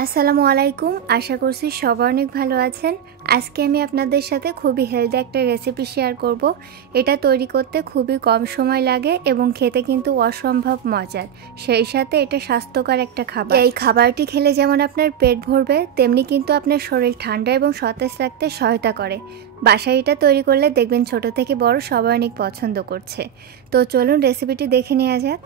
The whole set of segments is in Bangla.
আসসালামু আলাইকুম। আশা করছি সবাই অনেক ভালো আছেন। আজকে আমি আপনাদের সাথে খুবই হেলদি একটা রেসিপি শেয়ার করব। এটা তৈরি করতে খুবই কম সময় লাগে এবং খেতে কিন্তু অসম্ভব মজার। সেই সাথে এটা স্বাস্থ্যকর একটা খাবার। এই খাবারটি খেলে যেমন আপনার পেট ভরবে, তেমনি কিন্তু আপনার শরীর ঠান্ডা এবং সতেজ রাখতে সহায়তা করে। বাসায় এটা তৈরি করলে দেখবেন ছোট থেকে বড় সবাই অনেক পছন্দ করছে। তো চলুন রেসিপিটি দেখে নেওয়া যাক।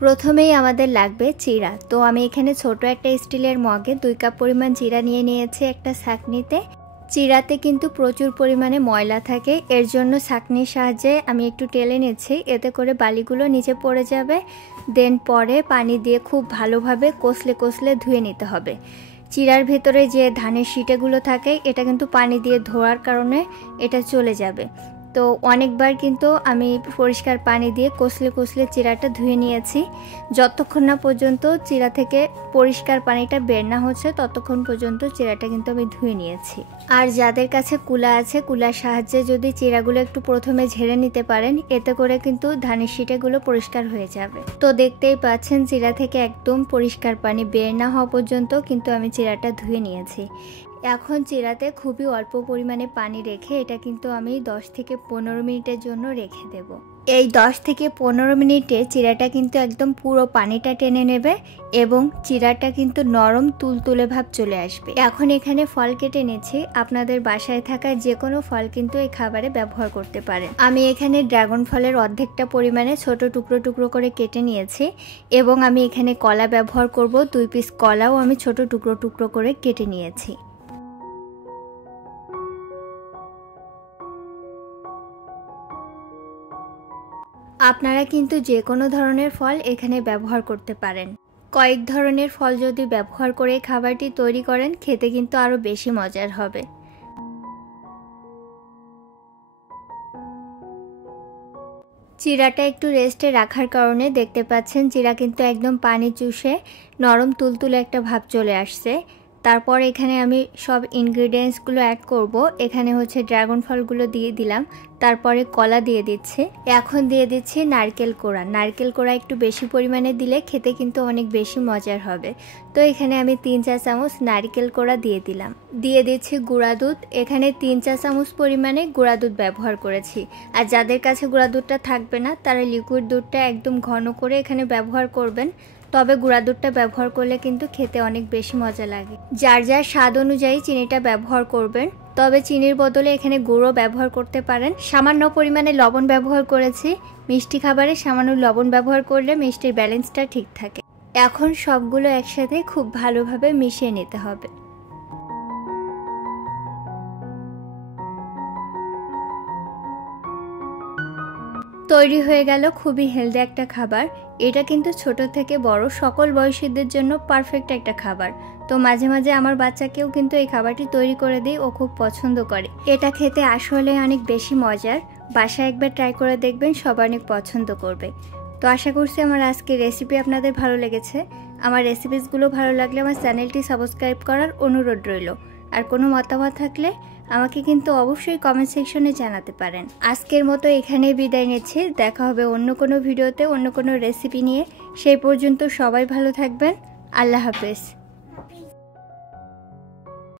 প্রথমেই আমাদের লাগবে চিড়া। তো আমি এখানে ছোট একটা স্টিলের মগে 2 কাপ পরিমাণ চিড়া নিয়ে নিয়েছি একটা ছাঁকনিতে। চিড়াতে কিন্তু প্রচুর পরিমাণে ময়লা থাকে, এর জন্য ছাঁকনির সাহায্যে আমি একটু টেলে নিচ্ছি, এতে করে বালিগুলো নিচে পড়ে যাবে। দেন পরে পানি দিয়ে খুব ভালোভাবে কষলে ধুয়ে নিতে হবে। চিড়ার ভেতরে যে ধানের শিটেগুলো থাকে এটা কিন্তু পানি দিয়ে ধোয়ার কারণে এটা চলে যাবে। তো অনেকবার কিন্তু আমি পরিষ্কার পানি দিয়ে কষলে চিড়াটা ধুয়ে নিয়েছি। যতক্ষণ না পর্যন্ত চিড়া থেকে পরিষ্কার পানিটা বের না হচ্ছে ততক্ষণ পর্যন্ত চিড়াটা কিন্তু আমি ধুয়ে নিয়েছি। আর যাদের কাছে কুলা আছে, কুলার সাহায্যে যদি চিড়াগুলো একটু প্রথমে ঝেড়ে নিতে পারেন, এতে করে কিন্তু ধানের শিটেগুলো পরিষ্কার হয়ে যাবে। তো দেখতেই পাচ্ছেন চিড়া থেকে একদম পরিষ্কার পানি বের না হওয়া পর্যন্ত কিন্তু আমি চিড়াটা ধুয়ে নিয়েছি। এখন চিড়াতে খুবই অল্প পরিমাণে পানি রেখে এটা কিন্তু আমি 10 থেকে 15 মিনিটের জন্য রেখে দেব। এই 10 থেকে 15 মিনিটে চিড়াটা কিন্তু একদম পুরো পানিটা টেনে নেবে এবং চিড়াটা কিন্তু নরম তুলতুলে ভাব চলে আসবে। এখন এখানে ফল কেটে নিয়েছি। আপনাদের বাসায় থাকা যে কোনো ফল কিন্তু এই খাবারে ব্যবহার করতে পারেন। আমি এখানে ড্রাগন ফলের অর্ধেকটা পরিমাণে ছোট টুকরো করে কেটে নিয়েছি এবং আমি এখানে কলা ব্যবহার করব। 2 পিস কলাও আমি ছোট টুকরো করে কেটে নিয়েছি। আপনারা কিন্তু যে কোনো ধরনের ফল এখানে ব্যবহার করতে পারেন। কয়েক ধরনের ফল যদি ব্যবহার করে খাবারটি তৈরি করেন, খেতে কিন্তু আরও বেশি মজার হবে। চিড়াটা একটু রেস্টে রাখার কারণে দেখতে পাচ্ছেন চিড়া কিন্তু একদম পানি চুষে নরম তুলতুলে একটা ভাব চলে আসছে। তারপর এখানে আমি সব ইনগ্রিডিয়েন্টসগুলো অ্যাড করব। এখানে হচ্ছে ড্রাগন ফলগুলো দিয়ে দিলাম, তারপরে কলা দিয়ে দিচ্ছি, এখন দিয়ে দিচ্ছি নারকেল কোড়া। নারকেল কোড়া একটু বেশি পরিমাণে দিলে খেতে কিন্তু অনেক বেশি মজার হবে। তো এখানে আমি 3 চা চামচ নারকেল কোড়া দিয়ে দিলাম। দিয়ে দিচ্ছি গুঁড়া দুধ। এখানে 3 চা চামচ পরিমাণে গুঁড়া দুধ ব্যবহার করেছি। আর যাদের কাছে গুঁড়া দুধটা থাকবে না, তারা লিকুইড দুধটা একদম ঘন করে এখানে ব্যবহার করবেন। তবে গুঁড়া দুধটা ব্যবহার করলে কিন্তু খেতে অনেক বেশি মজা লাগে। যার যার স্বাদ অনুযায়ী চিনিটা ব্যবহার করবেন, তবে চিনির বদলে এখানে গুঁড়ো ব্যবহার করতে পারেন। সামান্য পরিমাণে লবণ ব্যবহার করেছি। মিষ্টি খাবারে সামান্য লবণ ব্যবহার করলে মিষ্টির ব্যালেন্সটা ঠিক থাকে। এখন সবগুলো একসাথে খুব ভালোভাবে মিশিয়ে নিতে হবে। তৈরি হয়ে গেল খুবই হেলদি একটা খাবার। এটা কিন্তু ছোট থেকে বড় সকল বয়সীদের জন্য পারফেক্ট একটা খাবার। তো মাঝে মাঝে আমার বাচ্চাকেও কিন্তু এই খাবারটি তৈরি করে দিই, ও খুব পছন্দ করে। এটা খেতে আসলে অনেক বেশি মজার। বাসায় একবার ট্রাই করে দেখবেন, সবাই অনেক পছন্দ করবে। তো আশা করছি আমার আজকের রেসিপি আপনাদের ভালো লেগেছে। আমার রেসিপিসগুলো ভালো লাগলে আমার চ্যানেলটি সাবস্ক্রাইব করার অনুরোধ রইল। আর কোনো মতামত থাকলে আমাকে কিন্তু অবশ্যই কমেন্ট সেকশনে জানাতে পারেন। আজকের মতো এখানেই বিদায় নিচ্ছি। দেখা হবে অন্য কোনো ভিডিওতে অন্য কোনো রেসিপি নিয়ে। সেই পর্যন্ত সবাই ভালো থাকবেন। আল্লাহ হাফেজ।